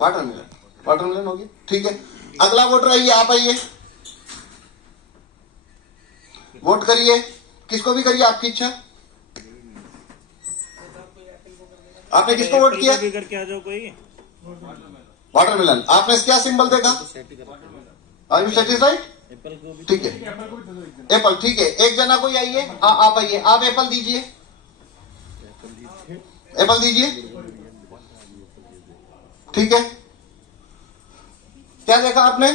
Watermelon, watermelon हो गया, ठीक है। अगला वोटर आइए, आप आइए, वोट करिए, किसको भी करिए, आपकी इच्छा। आपने किसको वोट किया? करके आ जाओ कोई। वाटरमेलन। आपने क्या सिंबल देखा? Are you satisfied? ठीक है, एप्पल, ठीक है। एक जना कोई आइए, आप आइए, आप एप्पल दीजिए, एप्पल दीजिए, ठीक है। क्या देखा आपने?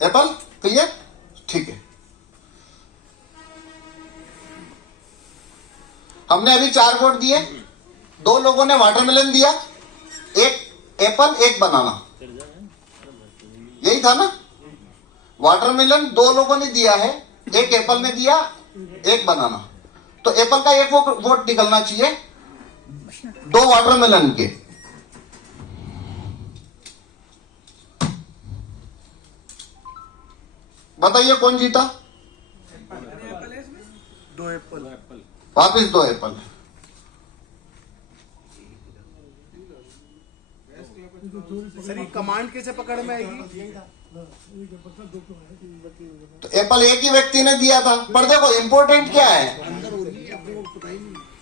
एप्पल, क्लियर, ठीक है। हमने अभी 4 वोट दिए, 2 लोगों ने वाटरमेलन दिया, एक एप्पल, एक बनाना, यही था ना? वाटरमेलन 2 लोगों ने दिया है, एक एप्पल ने दिया, एक बनाना, तो एप्पल का एक वोट निकलना चाहिए 2 वाटरमेलन के। बताइए कौन जीता? 2 एप्पल। वापिस 2 एप्पल। सर ये कमांड कैसे पकड़ में आएगी? तो एप्पल एक ही व्यक्ति ने दिया था, पर देखो इंपॉर्टेंट क्या है,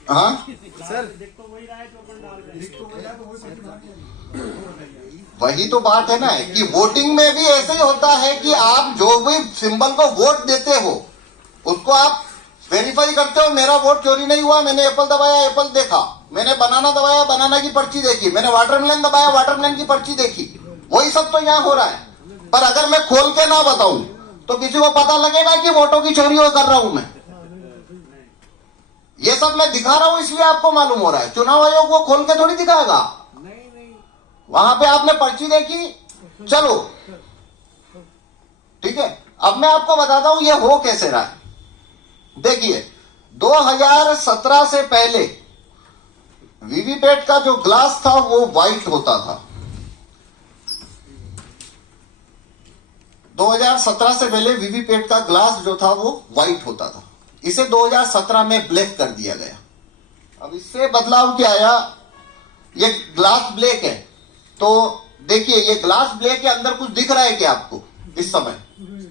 हाँ सर वही तो बात है ना कि वोटिंग में भी ऐसे ही होता है कि आप जो भी सिंबल को वोट देते हो उसको आप वेरीफाई करते हो, मेरा वोट चोरी नहीं हुआ, मैंने एप्पल दबाया, एप्पल देखा, मैंने बनाना दबाया, बनाना की पर्ची देखी, मैंने वाटरमेलन दबाया, वाटरमेलन की पर्ची देखी, वही सब तो यहाँ हो रहा है। पर अगर मैं खोल के ना बताऊं तो किसी को पता लगेगा कि वोटों की चोरी कर रहा हूं मैं। ये सब मैं दिखा रहा हूं इसलिए आपको मालूम हो रहा है, चुनाव आयोग वो खोल के थोड़ी दिखाएगा। वहां पे आपने पर्ची देखी, चलो ठीक है। अब मैं आपको बताता हूं ये हो कैसे रहा है। देखिए 2017 से पहले वीवीपैट का जो ग्लास था वो व्हाइट होता था। 2017 से पहले वीवीपैट का ग्लास जो था वो व्हाइट होता था, इसे 2017 में ब्लैक कर दिया गया। अब इससे बदलाव क्या आया, ये ग्लास ब्लैक है, तो देखिए ये ग्लास ब्लैक के अंदर कुछ दिख रहा है क्या आपको? इस समय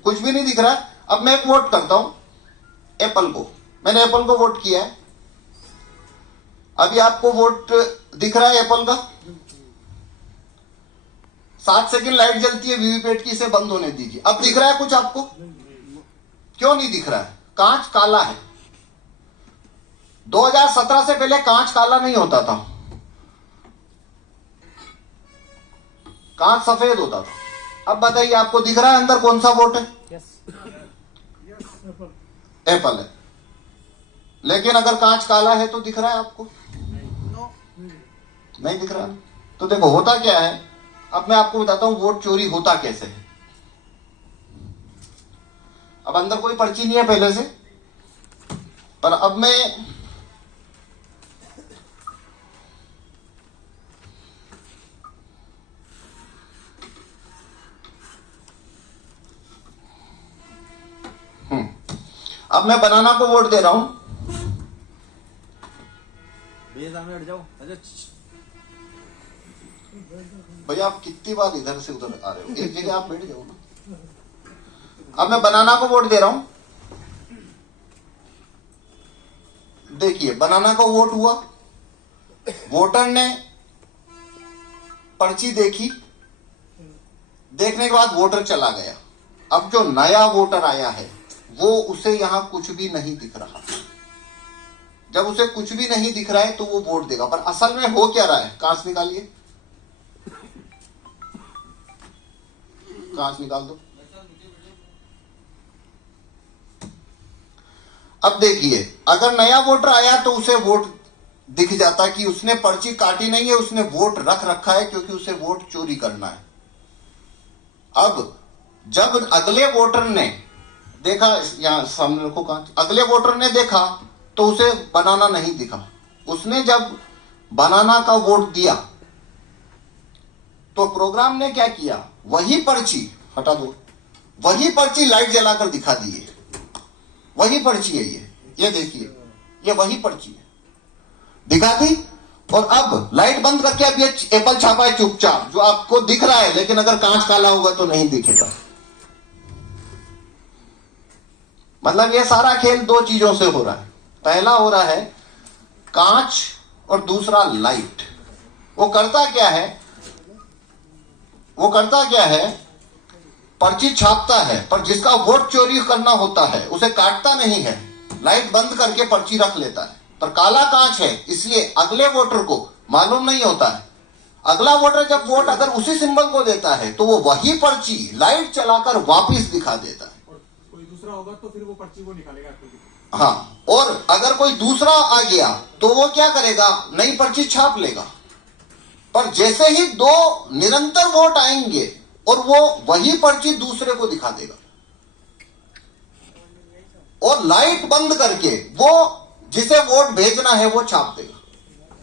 कुछ भी नहीं दिख रहा है। अब मैं एक वोट करता हूं एप्पल को, मैंने एप्पल को वोट किया है, अभी आपको वोट दिख रहा है एप्पल का? 7 सेकंड लाइट जलती है वीवीपैट की, इसे बंद होने दीजिए। अब दिख रहा है कुछ आपको? क्यों नहीं दिख रहा है? कांच काला है। 2017 से पहले कांच काला नहीं होता था, कांच सफेद होता था। अब बताइए आपको दिख रहा है अंदर कौन सा वोट है? एप्पल है। लेकिन अगर कांच काला है तो दिख रहा है आपको? नहीं दिख रहा। तो देखो होता क्या है, अब मैं आपको बताता हूं वोट चोरी होता कैसे है। अब अंदर कोई पर्ची नहीं है पहले से, पर अब मैं बनाना को वोट दे रहा हूं। हट जाओ। भैया आप कितनी बार इधर से उधर आ रहे हो, एक जगह आप बैठ जाओ ना। अब मैं बनाना को वोट दे रहा हूं। देखिए बनाना को वोट हुआ, वोटर ने पर्ची देखी, देखने के बाद वोटर चला गया। अब जो नया वोटर आया है वो उसे यहां कुछ भी नहीं दिख रहा। जब उसे कुछ भी नहीं दिख रहा है तो वो वोट देगा, पर असल में हो क्या रहा है? कांच निकालिए, कांच निकाल दो। अब देखिए अगर नया वोटर आया तो उसे वोट दिख जाता कि उसने पर्ची काटी नहीं है, उसने वोट रख रखा है क्योंकि उसे वोट चोरी करना है। अब जब अगले वोटर ने देखा, यहां सामने रखो कांच, अगले वोटर ने देखा तो उसे बनाना नहीं दिखा। उसने जब बनाना का वोट दिया तो प्रोग्राम ने क्या किया, वही पर्ची हटा दो, वही पर्ची लाइट जलाकर दिखा दी है। वही पर्ची है ये देखिए, ये वही पर्ची है, दिखा दी। और अब लाइट बंद करके अब ये एप्पल छापा है चुपचाप, जो आपको दिख रहा है, लेकिन अगर कांच काला होगा तो नहीं दिखेगा। मतलब ये सारा खेल दो चीजों से हो रहा है। पहला हो रहा है कांच और दूसरा लाइट। वो करता क्या है, पर्ची छापता है, पर जिसका वोट चोरी करना होता है उसे काटता नहीं है, लाइट बंद करके पर्ची रख लेता है। पर काला कांच है, इसलिए अगले वोटर को मालूम नहीं होता है। अगला वोटर जब वोट अगर उसी सिंबल को देता है तो वो वही पर्ची लाइट चलाकर वापिस दिखा देता है। और कोई दूसरा होगा तो फिर वो पर्ची वो निकालेगा। हाँ, और अगर कोई दूसरा आ गया तो वो क्या करेगा, नई पर्ची छाप लेगा। पर जैसे ही दो निरंतर वोट आएंगे और वो वही पर्ची दूसरे को दिखा देगा, और लाइट बंद करके वो जिसे वोट भेजना है वो छाप देगा।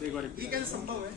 ये कैसे संभव है?